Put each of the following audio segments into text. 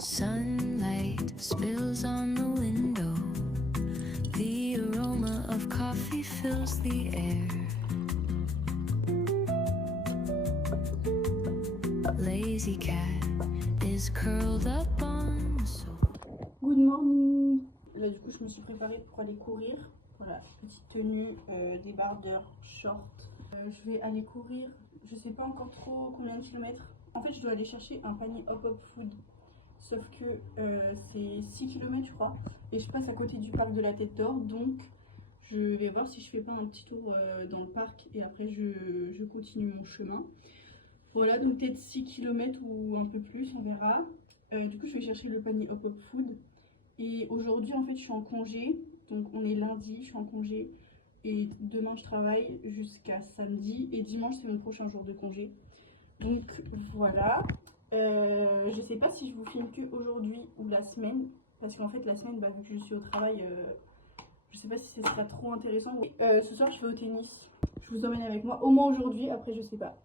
Sunlight spills on the window. The aroma of coffee fills the air. Lazy cat is curled up on the sofa. Good morning. Là du coup je me suis préparée pour aller courir. Voilà, petite tenue, débardeur, short. Je vais aller courir, je sais pas encore trop combien de kilomètres. En fait je dois aller chercher un panier Hop Hop Food. Sauf que c'est 6 km je crois. Et je passe à côté du parc de la Tête d'Or. Donc je vais voir si je fais pas un petit tour dans le parc. Et après je continue mon chemin. Voilà, donc peut-être 6 km ou un peu plus, on verra. Du coup je vais chercher le panier Hop Hop Food. Et aujourd'hui en fait je suis en congé. Donc on est lundi, je suis en congé. Et demain je travaille jusqu'à samedi. Et dimanche c'est mon prochain jour de congé. Donc voilà. Je sais pas si je vous filme que aujourd'hui ou la semaine. Parce qu'en fait la semaine, vu que je suis au travail, je sais pas si ce sera trop intéressant. Ce soir je vais au tennis. Je vous emmène avec moi. Au moins aujourd'hui, après je sais pas.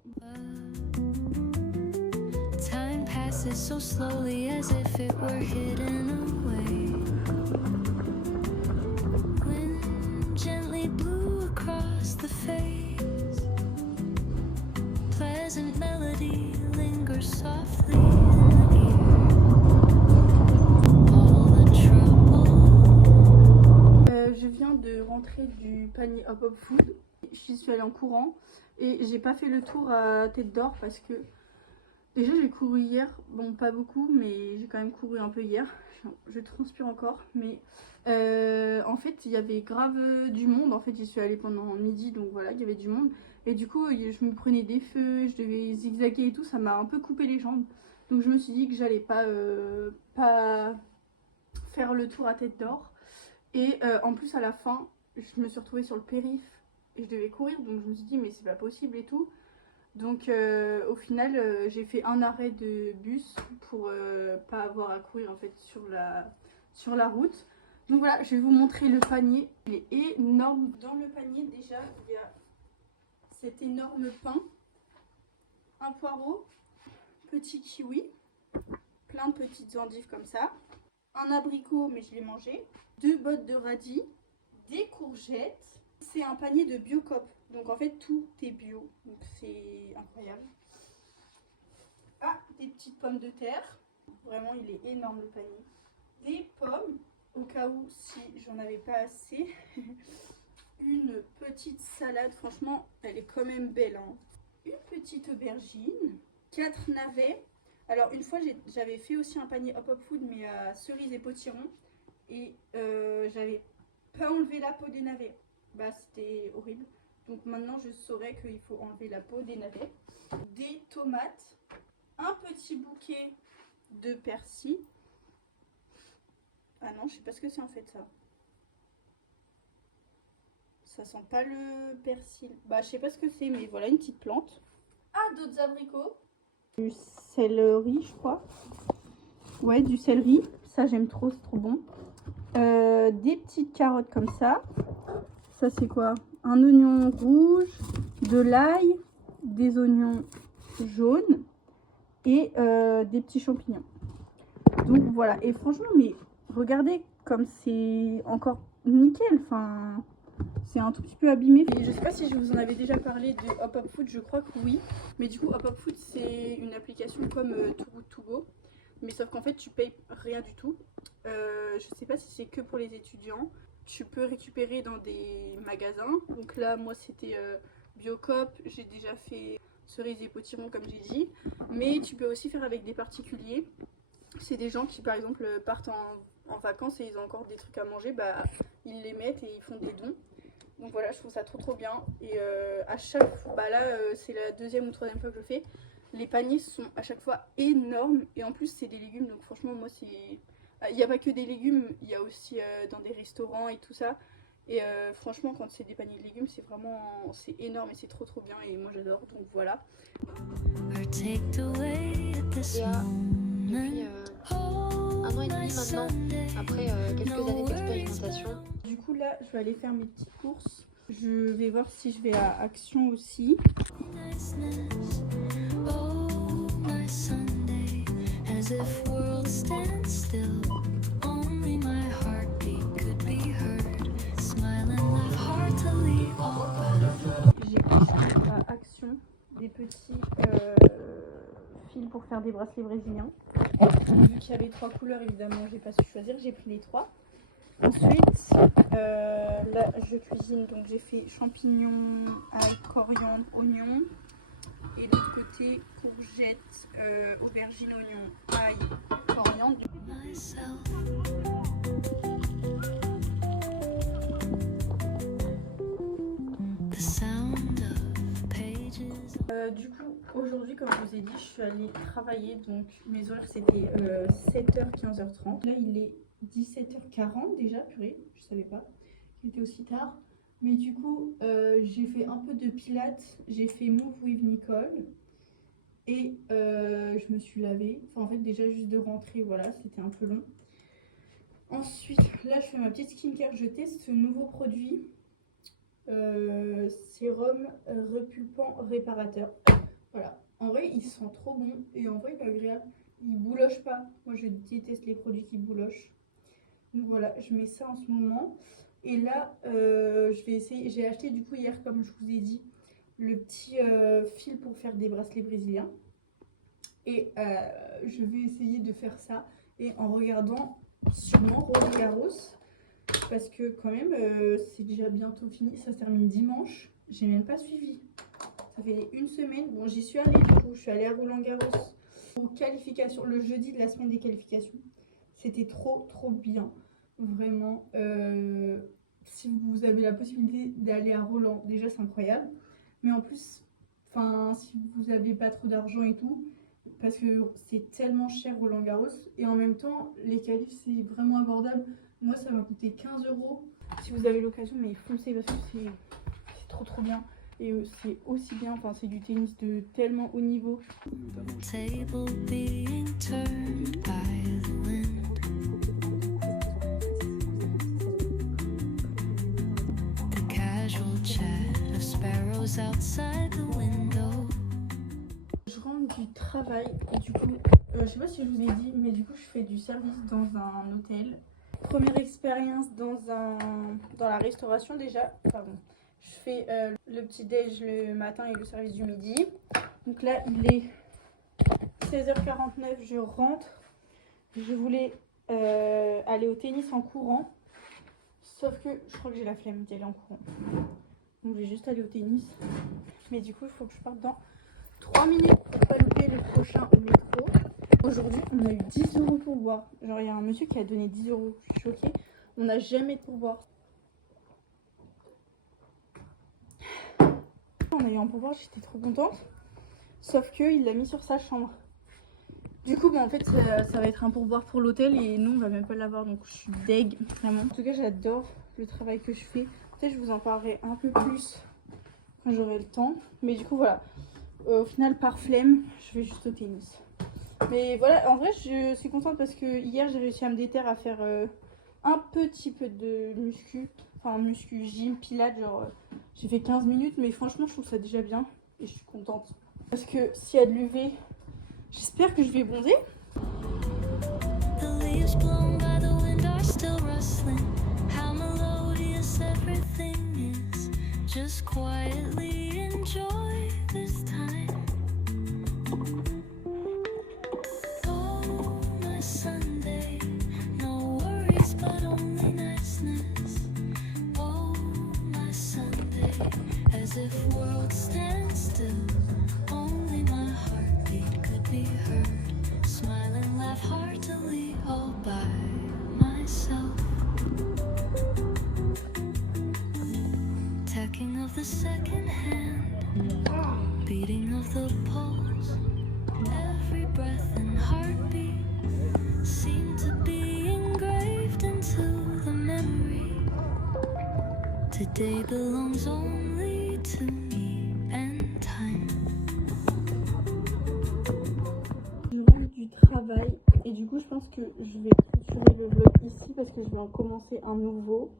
Time passes so slowly as if it were hidden away. Wind gently blew across the face. Pleasant melody lingers softly in the ear. All the trouble. Je viens de rentrer du panier Hop Hop Food. J'y suis allée en courant et j'ai pas fait le tour à Tête d'Or parce que déjà j'ai couru hier, bon pas beaucoup mais j'ai quand même couru un peu hier, je transpire encore mais en fait il y avait grave du monde, en fait j'y suis allée pendant midi donc voilà il y avait du monde et du coup je me prenais des feux, je devais zigzaguer et tout, ça m'a un peu coupé les jambes donc je me suis dit que j'allais pas faire le tour à Tête d'Or et en plus à la fin je me suis retrouvée sur le périph' et je devais courir donc je me suis dit mais c'est pas possible et tout. Donc au final j'ai fait un arrêt de bus pour pas avoir à courir en fait sur la route. Donc voilà, je vais vous montrer le panier, il est énorme. Dans le panier déjà il y a cet énorme pain, un poireau, petit kiwi, plein de petites endives comme ça, un abricot mais je l'ai mangé, 2 bottes de radis, des courgettes. C'est un panier de Biocop, donc en fait tout est bio, donc c'est incroyable. Ah, des petites pommes de terre, vraiment il est énorme le panier. Des pommes, au cas où si j'en avais pas assez. Une petite salade, franchement elle est quand même belle, hein. Une petite aubergine, 4 navets. Alors une fois j'avais fait aussi un panier Hop Hop Food mais à cerises et potiron. Et j'avais pas enlevé la peau des navets. C'était horrible. Donc maintenant je saurais qu'il faut enlever la peau des navets. Des tomates, un petit bouquet de persil. Ah non, je sais pas ce que c'est en fait ça. Ça sent pas le persil. Je sais pas ce que c'est, mais voilà une petite plante. Ah, d'autres abricots. Du céleri, je crois. Ouais, du céleri. Ça j'aime trop, c'est trop bon. Des petites carottes comme ça. Ça c'est quoi? Un oignon rouge, de l'ail, des oignons jaunes et des petits champignons. Donc voilà, et franchement mais regardez comme c'est encore nickel, enfin c'est un tout petit peu abîmé. Et je sais pas si je vous en avais déjà parlé de Hop Hop Food, je crois que oui. Mais du coup Hop Hop Food c'est une application comme Too Good To Go. Mais sauf qu'en fait tu payes rien du tout. Je sais pas si c'est que pour les étudiants. Tu peux récupérer dans des magasins. Donc là moi c'était Biocop, j'ai déjà fait cerises et potiron comme j'ai dit. Mais tu peux aussi faire avec des particuliers. C'est des gens qui par exemple partent en vacances et ils ont encore des trucs à manger, ils les mettent et ils font des dons. Donc voilà, je trouve ça trop bien. Et à chaque fois, là c'est la deuxième ou troisième fois que je le fais. Les paniers sont à chaque fois énormes et en plus c'est des légumes, donc franchement moi c'est... Il n'y a pas que des légumes, il y a aussi dans des restaurants et tout ça. Et franchement quand c'est des paniers de légumes c'est vraiment... c'est énorme et c'est trop bien et moi j'adore, donc voilà. Or take the way at this moment. 1 an et demi maintenant, après quelques années d'expérimentation. Du coup là, je vais aller faire mes petites courses. Je vais voir si je vais à Action aussi. J'ai acheté à Action des petits fils pour faire des bracelets brésiliens. Vu qu'il y avait 3 couleurs, évidemment, j'ai pas su choisir, j'ai pris les 3. Ensuite, là je cuisine, donc j'ai fait champignons, ail, coriandre, oignon. Et de l'autre côté, courgettes, aubergines, oignons, ail, coriandre. Du coup, aujourd'hui, comme je vous ai dit, je suis allée travailler. Donc, mes horaires c'était 7h, 15h30. Là, il est 17h40 déjà, purée, je savais pas qu'il était aussi tard. Mais du coup, j'ai fait un peu de pilates, j'ai fait Move with Nicole et je me suis lavée. Enfin, en fait, déjà, juste de rentrer, voilà, c'était un peu long. Ensuite, là, je fais ma petite skincare. Je teste ce nouveau produit, sérum repulpant réparateur. Voilà, en vrai, il sent trop bon et en vrai, il est agréable. Il bouloche pas. Moi, je déteste les produits qui boulochent. Donc voilà, je mets ça en ce moment. Et là, je vais essayer. J'ai acheté du coup hier, comme je vous ai dit, le petit fil pour faire des bracelets brésiliens. Et je vais essayer de faire ça. Et en regardant sûrement Roland Garros. Parce que quand même, c'est déjà bientôt fini. Ça se termine dimanche. J'ai même pas suivi. Ça fait une semaine. Bon, j'y suis allée du coup. Je suis allée à Roland Garros aux qualifications. Le jeudi de la semaine des qualifications. C'était trop bien. Vraiment, si vous avez la possibilité d'aller à Roland, déjà c'est incroyable. Mais en plus, si vous n'avez pas trop d'argent et tout, parce que c'est tellement cher Roland Garros. Et en même temps, les qualifs c'est vraiment abordable. Moi ça m'a coûté 15 €. Si vous avez l'occasion, mais foncez parce que c'est trop bien. Et c'est aussi bien, c'est du tennis de tellement haut niveau. Je rentre du travail et du coup, je sais pas si je vous ai dit, mais du coup je fais du service dans un hôtel. Première expérience dans la restauration déjà. Pardon. Je fais le petit déj le matin et le service du midi. Donc là il est 16h49, je rentre. Je voulais aller au tennis en courant. Sauf que je crois que j'ai la flemme d'y aller en courant. Donc je vais juste aller au tennis. Mais du coup il faut que je parte dans 3 minutes pour pas louper le prochain métro. Aujourd'hui on a eu 10 € pour boire. Genre il y a un monsieur qui a donné 10 €. Je suis choquée. On n'a jamais de pourboire. On a eu un pourboire, j'étais trop contente. Sauf qu'il l'a mis sur sa chambre. Du coup, en fait, ça va être un pourboire pour l'hôtel et nous, on va même pas l'avoir. Donc, je suis deg, vraiment. En tout cas, j'adore le travail que je fais. Peut-être je vous en parlerai un peu plus quand j'aurai le temps. Mais du coup, voilà. Au final, par flemme, je vais juste au tennis. Mais voilà, en vrai, je suis contente parce que hier, j'ai réussi à me déterre à faire un petit peu de muscu. Enfin, muscu, gym, pilates. Genre, j'ai fait 15 minutes, mais franchement, je trouve ça déjà bien. Et je suis contente. Parce que s'il y a de l'UV, j'espère que je vais bronzer. The second hand, beating of the pulse, every breath and heartbeat seem to be engraved into the memory. Today belongs only to me and time. Je rentre du travail et du coup je pense que je vais clôturer le vlog ici parce que je vais en commencer un nouveau.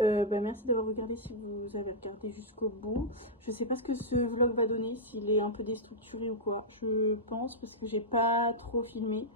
Merci d'avoir regardé si vous avez regardé jusqu'au bout. Je sais pas ce que ce vlog va donner, s'il est un peu déstructuré ou quoi. Je pense parce que j'ai pas trop filmé.